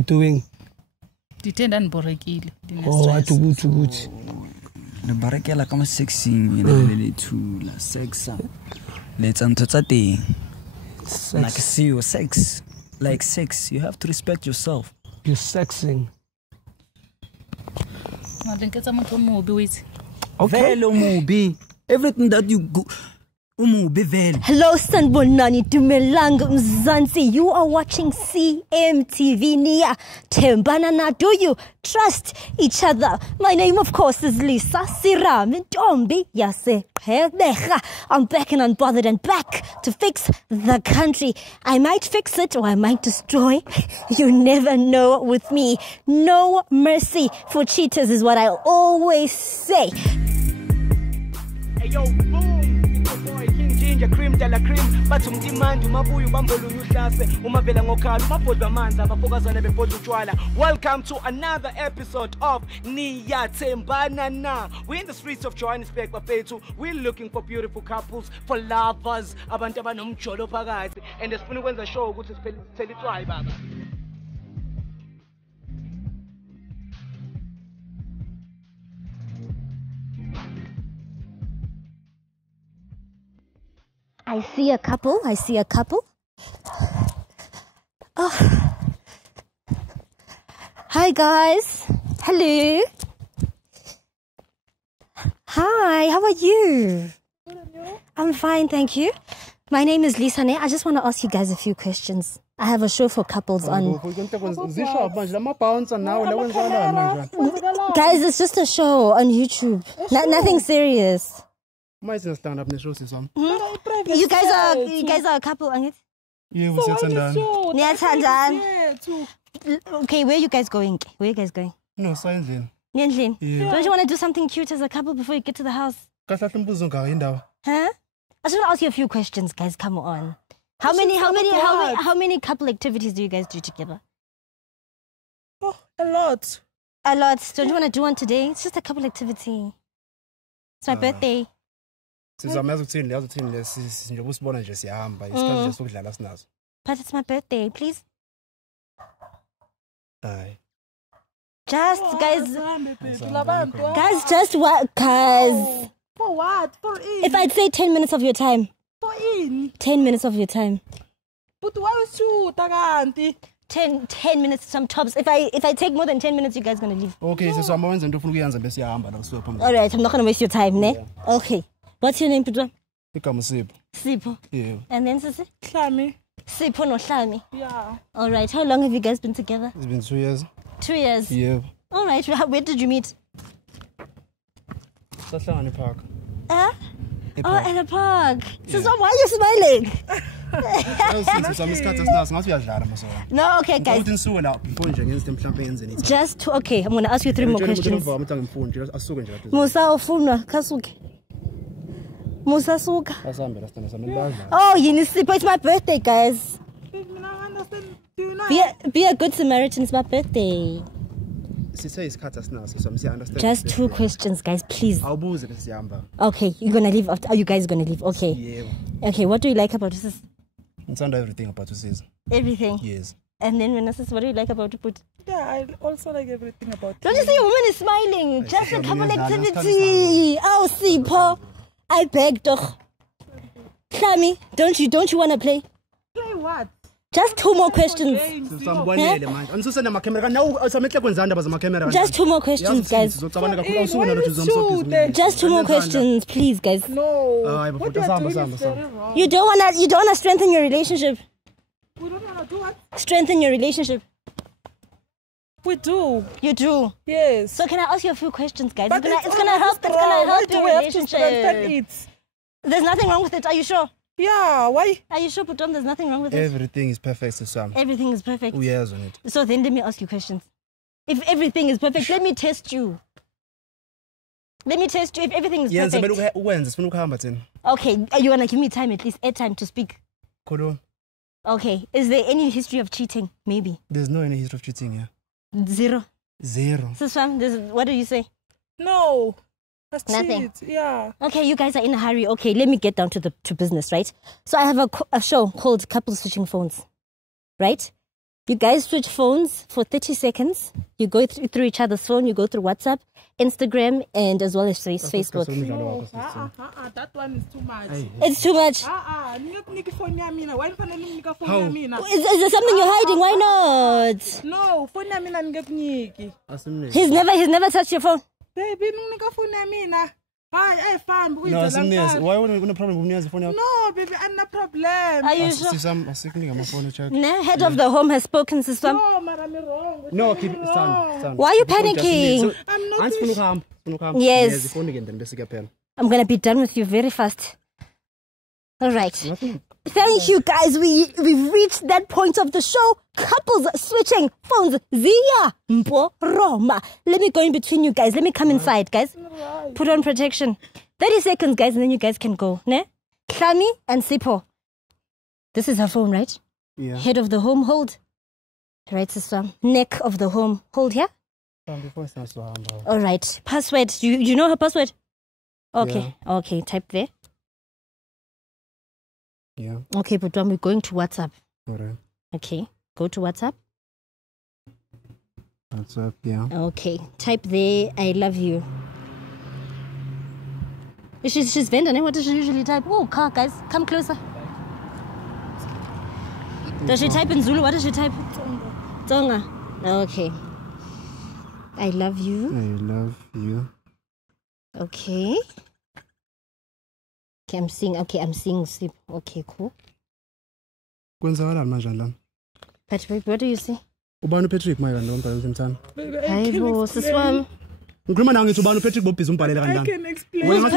we doing? Oh, too good. The barakela come sexing, you know, to sex. Let's antotate. Like see sex. Like sex, you have to respect yourself. You're sexing. Okay. Everything that you go. Hello, Sanbonani Dumelang Mzansi. You are watching CMTV NIYATHEMBANA NA. Do you trust each other? My name, of course, is Lisa Siram Ntombi Yase. I'm back and unbothered and back to fix the country. I might fix it or I might destroy. You never know with me. No mercy for cheaters is what I always say. Hey, yo, boom! Cream de la cream, but some demand, Mabuyu Bambolu, Umavela Ngokal, Mapoda Manza, Mapogas and Ebepotuala. Welcome to another episode of NIYATHEMBANA NA. We're in the streets of Johannesburg, Bafethu. We're looking for beautiful couples, for lovers, Abantabanum Cholo Pagad, and the spoon wins the show, which is Telitry Baba. I see a couple. Oh. Hi guys. Hello. Hi, how are you? I'm fine, thank you. My name is Lisa. I just want to ask you guys a few questions. I have a show for couples on... Guys, it's just a show on YouTube. Nothing serious. You guys are a couple, Angit? Yeah, we sit down. Okay, where are you guys going? No, silent. Yeah. Don't you want to do something cute as a couple before you get to the house? Huh? I just want to ask you a few questions, guys. Come on. How many couple activities do you guys do together? Oh, a lot. A lot. Don't you want to do one today? It's just a couple activity. It's my birthday. But it's my birthday, please. Just guys, just what? Guys, for what? For in. If I'd say 10 minutes of your time. For in. 10 minutes of your time. But why is you, Taganti? 10 minutes, some tops. If I take more than 10 minutes, you guys gonna leave. Okay, so I'm going to do all right, I'm not gonna waste your time, ne? Yeah. Okay. What's your name, Pedro? Sipo. Yeah. And then Sisi? Klami. Sipo no Klami. Yeah. All right. How long have you guys been together? It's been 2 years. 2 years? Yeah. All right. Where did you meet? In the park. Oh, in a park. Yeah. So why are you smiling? No, okay, guys. Just okay. I'm gonna ask you 3 more questions. Musa ufuna kasuke. Musa suka. Oh, it's my birthday, guys. Be a good Samaritan. It's my birthday. Just 2 questions, guys, please. Okay, you're gonna leave after. Are you guys gonna leave? Okay. Yeah. Okay, what do you like about this? Everything about this. Everything? Yes. And then what do you like about it? Yeah, I also like everything about it. Don't you see a woman is smiling? Just a couple activity. Oh, see, Paul. I beg, doch. Klami, don't you want to play? Play what? Just 2 more questions. Just 2 more questions, guys. Just 2 more questions, please, guys. No. What you are doing is very wrong. You don't wanna strengthen your relationship. We don't wanna do what? Strengthen your relationship. We do. You do? Yes. So can I ask you a few questions, guys? But it's gonna help your relationship. It? There's nothing wrong with it. Are you sure? Yeah, why? Are you sure, Putom? There's nothing wrong with it? Everything is perfect to Sam. Everything is perfect? Oh, yes, on it. So then let me ask you questions. If everything is perfect, let me test you. Let me test you if everything is perfect. Okay, you wanna give me time, at least airtime to speak? Okay, is there any history of cheating? Maybe. There's no any history of cheating, yeah. Zero. So Swam, what do you say? No. That's nothing. Cheat. Yeah. Okay, you guys are in a hurry. Okay, let me get down to business, right? So I have a show called Couple Switching Phones, right? You guys switch phones for 30 seconds. You go through each other's phone. You go through WhatsApp, Instagram, and as well as Facebook. No, that one is too much. It's too much. Is there something you're hiding? Why not? No, phone yamina ngekniki. He's never touched your phone. Baby, nika phone yamina. Hi, fam. No, why wouldn't you problem with the phone? No, baby, I'm no problem. Are you sure? I'm phone check. No, head of the home has spoken, sister. No, but I'm wrong. No, keep it stand. Why are you panicking? I'm not. Yes. I'm gonna be done with you very fast. All right. Thank you, guys. We've reached that point of the show. Couples switching phones. Zia Mpo Roma. Let me go in between you guys. Let me come inside, guys. Put on protection. 30 seconds, guys, and then you guys can go. Ne? Klami and Sipo. This is her phone, right? Yeah. Head of the home, hold. Right, sister. Neck of the home, hold here. All right. Password. You know her password? Okay. Yeah. Okay. Type there. Yeah. Okay, but we're going to WhatsApp. All right. Okay. Go to WhatsApp. WhatsApp, yeah. Okay. Type there, I love you. She's Venda, what does she usually type? Oh, car, guys. Come closer. Does she type in Zulu? What does she type? Tonga. Okay. I love you. I love you. Okay. Okay, I'm seeing sleep. Okay, cool. Patrick, what do you see? Patrick, my I can explain. I'm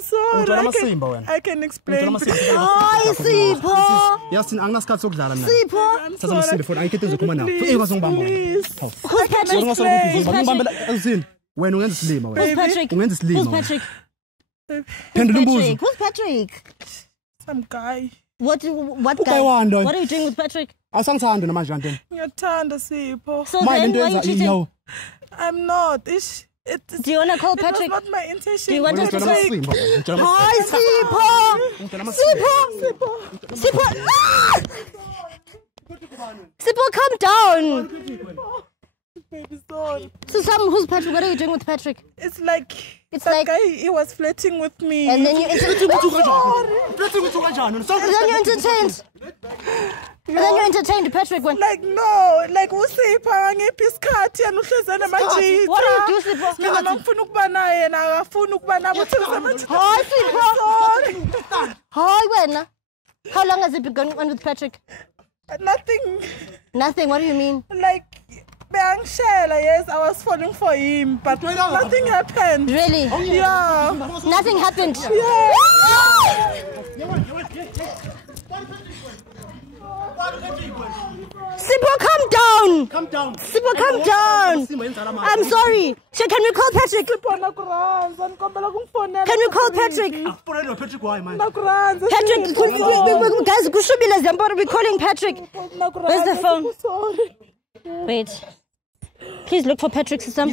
sorry. I can explain. Hi, Sipo. Yes, in Agnes Cat Sipo. Who's Patrick? Who's Patrick? Some guy. What guy? What are you doing with Patrick? You're tender, Sipo. So then, why are you cheating? I'm not. Do you want to call Patrick? It was not my intention. Do you want to say? Hi, Sipo. Sipo, calm down. So, who's Patrick? What are you doing with Patrick? It's like that guy, he was flirting with me. And then you entertained. And then you entertained Patrick when... Like, no. Like, usipha ngepiskati and uhlezana majita. What do you do, Sipo? Mina ngifuna ukuba naye na ngafuna ukuba nabo thina majita. Hi, Sipo. Hi, wena. How long has it been going on with Patrick? Nothing. Nothing? What do you mean? Like, yes, I was falling for him, but nothing happened. Really? Yeah. Nothing happened? Yeah. Sipo, calm down. Calm down. Sipo, calm down. I'm sorry. So can we call Patrick? Can we call Patrick? Patrick, guys, we're calling Patrick. Where's the phone? Wait. Please look for Patrick. Some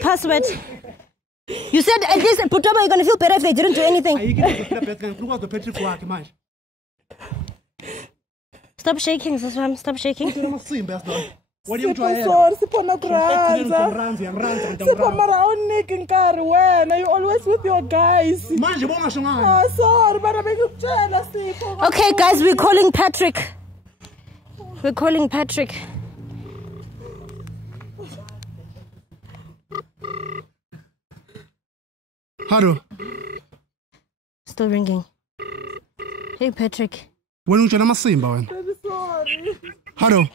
password. You said at least Putaba, you're going to feel better if they didn't do anything. Stop shaking, Sasam. Stop shaking. What are you doing? You always with your guys. Sorry, but I'm okay, guys, we're calling Patrick. We're calling Patrick. Hello. Still ringing. Hey, Patrick. When you tell Simba? Hello.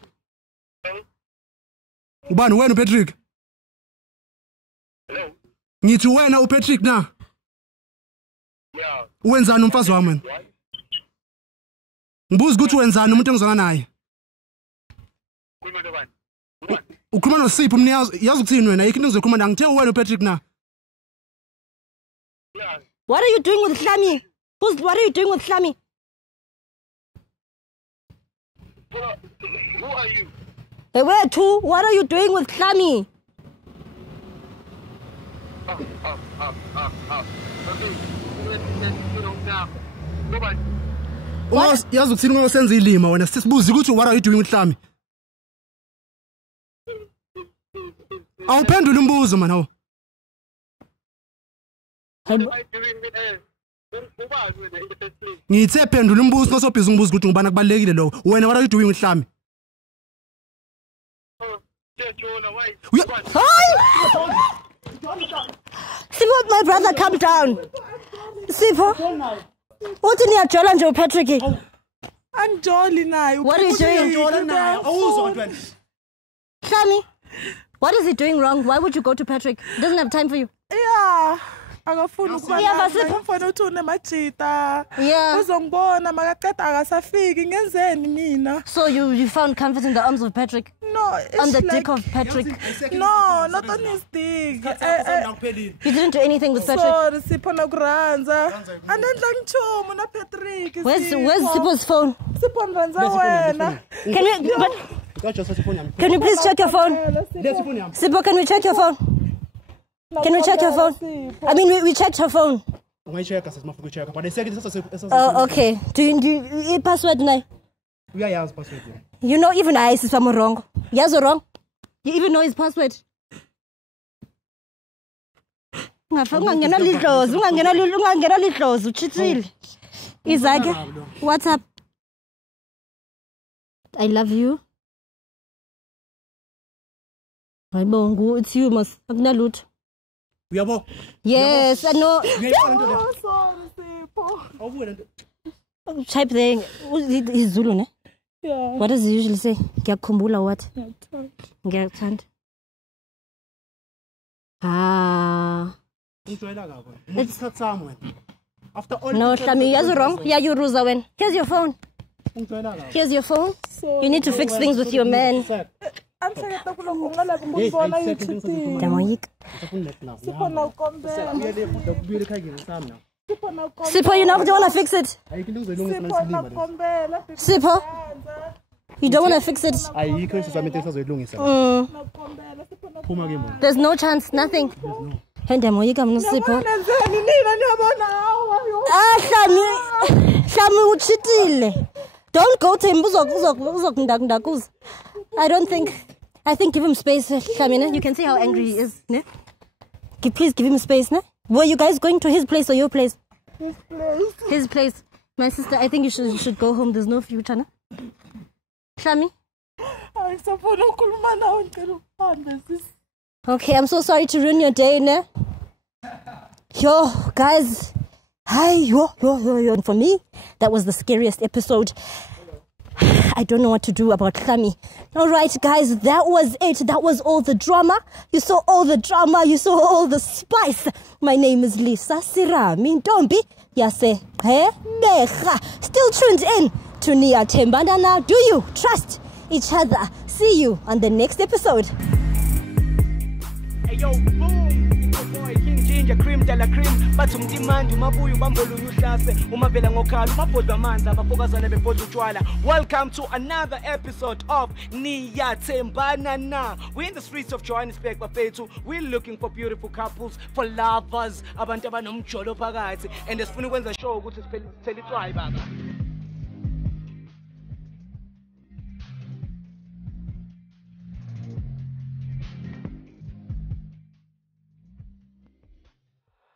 Ubani wena Patrick? Hello. Ngithi wena uPatrick na? Yeah. Wenzani umfazi wami? Ngibuza ukuthi wenzani umuntu engizwana naye? Kukhuluma nobani? Ukhuluma noSipho mniyazi yazi ukuthini wena? Yikho into ngizokhuluma na ngithe wena uPatrick na? Yeah. What are you doing with Hlami? What are you doing with Hlami? Who are you? Where to? What are you doing with Hlami? Okay. Now. Nobody. Yazi ukuthini uma senza ilima wena sisibuza ukuthi what are you doing uhlami? Awuphendula umbuzo man hawo. Ngithe phendula umbuzo nosobhiza umbuzo ukuthi ngubani kubalekile lo. Wena what are you doing uhlami? Sipho, my brother, calm down. Sipho, what in your challenge, Patrick? I'm jolly now. What are you doing? Shami, what is he doing wrong? Why would you go to Patrick? He doesn't have time for you. Yeah. Akafuna Yeah, Sipho. ukufana uthune machita. Yeah. Uzongibona makaqeda akasafiki ngenzeni mina. So you found comfort in the arms of Patrick? No, it's On the like, dick of Patrick? No, not on his dick. You didn't do anything with Patrick? Sorry, Sipho nakuranza. Anendla ngichumu na Patrick. Where's Sipho's phone? Sipho ngiranza wena. Can you please check your phone? Sipho, can we check your phone? Can we check your phone? I mean, we checked her phone. Okay. Do you password now? Yeah, password. You know even I is I'm wrong. Yes or wrong? You even know his password? Ungangena lidlozi uchithile. Izake. What's up? I love you. Hayibo, it's you mas akunalutho. Yes, I know. Oh, sorry, Sipho. Type there. He's Zulu, ne? Yeah. What does he usually say? Ngiyakukhumbula what? Ngiyakuthanda. Ah. It's not someone. After all. No, Shami, you're wrong. Yeah, you Ruza when. Here's your phone. Here's your phone. You need to fix things with your man. Sipho, you don't want to fix it. Sipho, you don't want to fix it. There's no chance, nothing. Don't go to him. I think give him space, Shamina. You can see how angry he is. Ne? Please give him space. Ne? Were you guys going to his place or your place? His place. His place. My sister, I think you should go home. There's no future. Ne? Shami? Okay, I'm so sorry to ruin your day. Ne? Yo, guys. Hi, yo. For me, that was the scariest episode. I don't know what to do about Khami. All right, guys, that was it. That was all the drama. You saw all the drama. You saw all the spice. My name is Lisa Sirami Ntombi Yase Becha. Still tuned in to NIYATHEMBANA Na. Do you trust each other? See you on the next episode. Hey, yo, boom. Ginger cream de la cream bathi umtimandi umabuya ubambolunya uhlase umavela ngokhala umabhodwa amanzi abafokazana bebhodwa utshwala. Welcome to another episode of NIYATHEMBANA Na. We're in the streets of Johannesburg bafethu. We're looking for beautiful couples, for lovers, abantu abanomjolo phakathi, and sifuna ukwenza show ukuthi siphele itswayi baba.